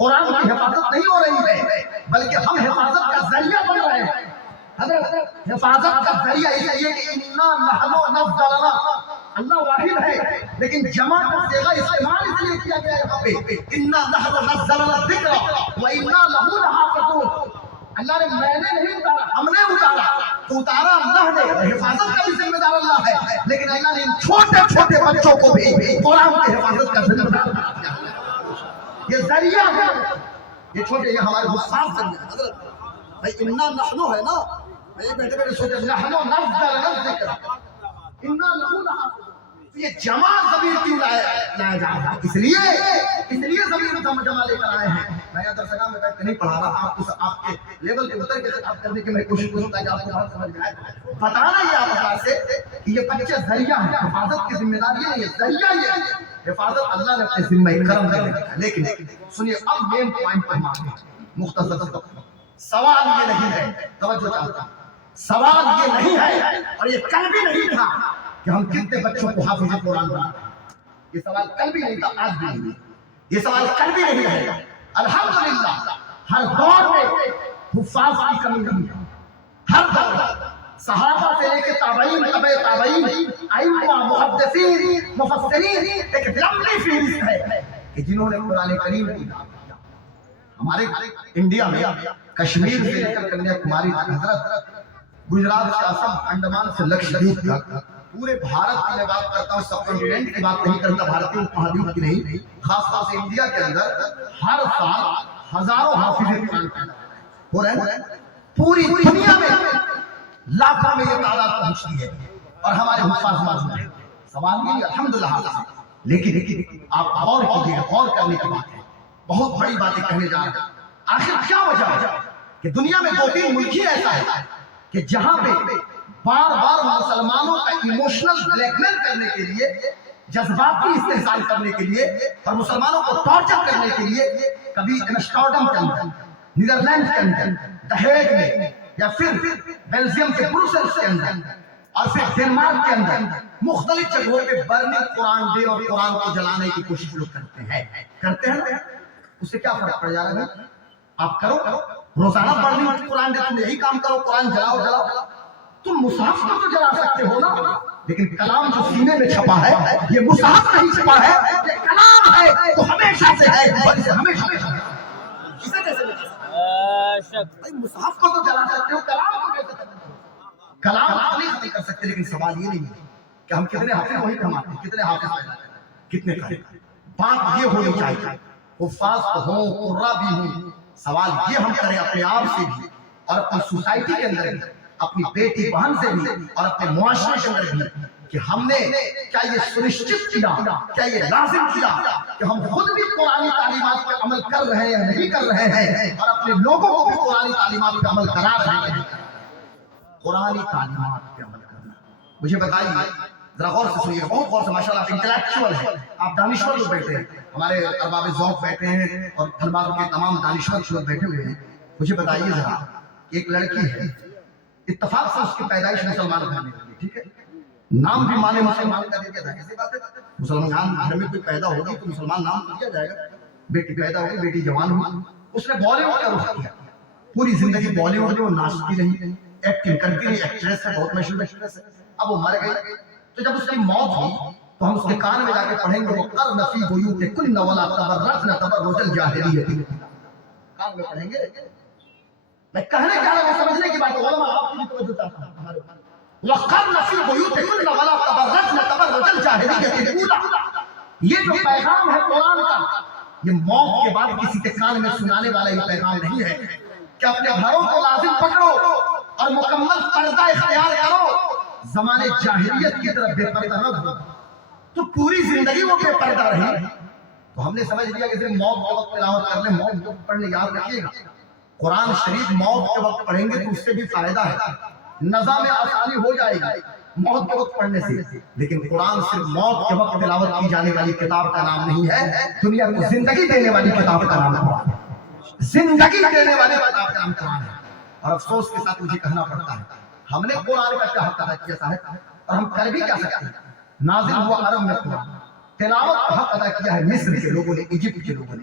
قرآن کی حفاظت نہیں ہو رہی ہے بلکہ ہم حفاظت کا ذریعہ بن رہے ہیں. حضرت حفاظت کا ذریعہ اس لیے کہ انا نحن نزلنا، اللہ واحد ہے لیکن جمع کا صیغہ استعمال اس لیے کیا گیا ہے یہاں پہ انا نحن نزلنا الذکر وانا له لحافظون. اللہ نے میں نے نہیں اتارا، ہم نے اتارا. تو اتارا اللہ نے، حفاظت کا بھی ذمہ دار اللہ ہے، لیکن اللہ نے ان چھوٹے چھوٹے بچوں کو بھی قرآن کی حفاظت کا ذمہ دار بنا دیا. یہ ذریعہ ہے، یہ چھوٹے، یہ ہمارے حفاظ ذریعہ. حضرت بھائی انا نحن ہے نا، میں بیٹھے بیٹھے سوچا نحن نزلنا الذکر انا له لحافظون. یہ جمع ضمیر کیوں لایا جا رہا ہے؟ اس لیے ضمیر جمع لے کر آئے ہیں. میں ادھر سگا میں بیٹھ کے نہیں پڑھا رہا، آپ کے لیول پہ اتر کے خطاب کرنے کی میں کوشش کروں تاکہ آپ کو بات سمجھ میں آئے. بتانا یہ آپ بتا سے کہ یہ بچے ذریعہ ہیں، حفاظت کی ذمہ داری نہیں ہے، ذریعہ یہ ہے. حفاظت اللہ نے اپنے ذمہ کرم میں رکھا ہے. لیکن سنیے اب مین پوائنٹ پر مانتے ہیں مختصر سے. سوال یہ نہیں ہے، توجہ چاہتا ہوں، سوال یہ نہیں ہے اور یہ کل بھی نہیں تھا کہ ہم کتنے بچوں کو حافظ قرآن بناتے ہیں. یہ سوال کل بھی نہیں تھا، آج بھی نہیں. یہ سوال کل بھی نہیں رہے گا. الحمدللہ ہر دور میں حفاظ کی کمی نہیں ہے. ہر دور صحابہ سے لے کے تابعین، تبع تابعین، ائمہ، محدثین، مفسرین، ایک لمبی فہرست ہے کہ جنہوں نے قرآن کریم کی دعوت کیا. ہمارے انڈیا میں کشمیر سے لے کر کنیا کماری تک، حضرت گجرات سے آسام، انڈمان سے لکشدیپ تک، پورے بھارت کی میں بات کرتا ہوں، سب کنٹیننٹ کی بات نہیں کرتا، بھارتی مہادیپ کی نہیں، خاص طور سے انڈیا کے اندر ہر سال ہزاروں حافظ قرآن ہو رہے ہیں. پوری دنیا میں لاکھوں میں یہ تعداد پہنچتی ہے اور ہمارے حفاظ موجود ہیں. سوال یہ الحمدللہ حاصل ہے. لیکن آپ غور کیجیے، غور کرنے کی بات ہے، بہت بڑی باتیں کہنے جا رہے ہیں. آخر کیا وجہ ہے کہ دنیا میں 2-3 ملک ہی ایسا ہے کہ جہاں پہ بار بار مسلمانوں کا ایموشنل بلیک میل کرنے کے لیے، جذباتی استحصال کرنے کے لیے اور مسلمانوں کو ٹارچر کرنے کے لیے، کبھی ایمسٹرڈم کے اندر، نیدرلینڈ کے اندر، دہیگ میں، یا پھر بیلجیم کے بروسلز کے اندر اور پھر ڈنمارک کے اندر مختلف جگہوں پہ برننگ قرآن ڈے اور قرآن کو جلانے کی کوشش لوگ کرتے ہیں. اس سے کیا فرق پڑ جا رہا ہے؟ آپ کرو روزانہ برننگ قرآن ڈے، تم یہی کام کرو، قرآن جلاؤ. تم مصحف کو تو جلا سکتے ہو نا، لیکن کلام جو سینے میں چھپا ہے یہ مصحف نہیں چھپا ہے، یہ کلام ہے تو ہمیشہ سے ہے اور اسے ہمیشہ اسے کیسے بھائی مصحف کو تو جلا سکتے ہو، کلام کو کیسے ختم کرو؟ کلام آپ نہیں ختم کر سکتے. لیکن سوال یہ نہیں ہے کہ ہم کتنے حافظ وہی کماتے ہیں، کتنے حافظ پیدا کرتے ہیں، کتنے کریں. بات یہ ہونی چاہیے حفاظ ہوں، قرہ بھی ہوں. سوال یہ ہم کریں اپنے آپ سے بھی اور اپنی سوسائٹی کے اندر بھی، اپنی بیٹی بہن سے بھی اور اپنے معاشرے کے اندر بھی، کہ ہم نے کیا یہ سنشچت کیا، کیا یہ لازم کیا کہ ہم خود بھی قرآنی تعلیمات پر عمل کر رہے ہیں یا نہیں کر رہے ہیں، اور اپنے لوگوں کو بھی قرآنی تعلیمات پر عمل کرا رہے ہیں. قرآنی تعلیمات پر عمل کرنا. مجھے بتائیے، ذرا غور سے سنیے، بہت غور سے. ماشاءاللہ آپ انٹلیکچوئل ہیں، آپ دانشور لوگ بیٹھے ہیں، ہمارے ارباب ذوق بیٹھے ہیں اور دھنباد کے تمام دانشور لوگ بیٹھے ہوئے ہیں. مجھے بتائیے ذرا، ایک لڑکی ہے، اتفاق سے اس کی پیدائش مسلمان گھر میں ہوئی، ٹھیک ہے، نام بھی مانے مسلمان کا دیا تھا. کیسی بات ہے؟ مسلمان گھر میں کوئی پیدا ہوگی تو مسلمان نام دیا جائے گا. بیٹی پیدا ہوگی، بیٹی جوان ہوئی، اس نے بالی ووڈ کا رخ کیا، پوری زندگی بالی ووڈ میں وہ ناچتی رہی، ایکٹنگ کرتی رہی، ایکٹریس ہے، بہت مشہور ایکٹریس ہے. اب وہ مر گئی تو جب اس کی موت ہوئی تو ہم اس کے کان میں جا کے پڑھیں گے وَقَرْنَ فِي بُيُوتِكُنَّ وَلَا تَبَرَّجْنَ تَبَرُّجَ الْجَاهِلِيَّةِ. کان میں پڑھیں گے. میں کہنے کیا رہا ہوں سمجھنے کی بات ہے، علماء آپ کی توجہ چاہتا ہوں. وَقَرْنَ فِي بُيُوتِكُنَّ وَلَا تَبَرَّجْنَ تَبَرُّجَ الْجَاهِلِيَّةِ الْأُولَىٰ. یہ جو پیغام ہے قرآن کا، یہ موت کے بعد کسی کے کان میں سنانے والا یہ پیغام نہیں ہے کہ اپنے گھروں کو لازم پکڑو اور مکمل پردہ اختیار کرو. زمانے جاہلیت کی طرف بے پردہ نہ ہو تو پوری زندگی وہ بے پردہ رہی. تو ہم نے سمجھ لیا کہ صرف موت کے وقت تلاوت کر لیں، موت کے وقت پڑھنے. یاد رکھیے گا قرآن شریف موت کے وقت پڑھیں گے تو اس سے بھی فائدہ ہے، نظام آسانی ہو جائے گی موت کے وقت پڑھنے سے. لیکن قرآن صرف موت کے وقت تلاوت کی جانے والی کتاب کا نام نہیں ہے، دنیا کو زندگی دینے والی کتاب کا نام ہے. زندگی دینے والی کتاب کا نام قرآن ہے. اور افسوس کے ساتھ مجھے کہنا پڑتا ہے ہم نے قرآن کا کیا حق ادا کیا صاحب، اور ہم کر بھی کیا سکتے ہیں. نازل ہوا عرب میں قرآن، تلاوت کا حق ادا کیا ہے مصر کے لوگوں نے، ایجپٹ کے لوگوں نے.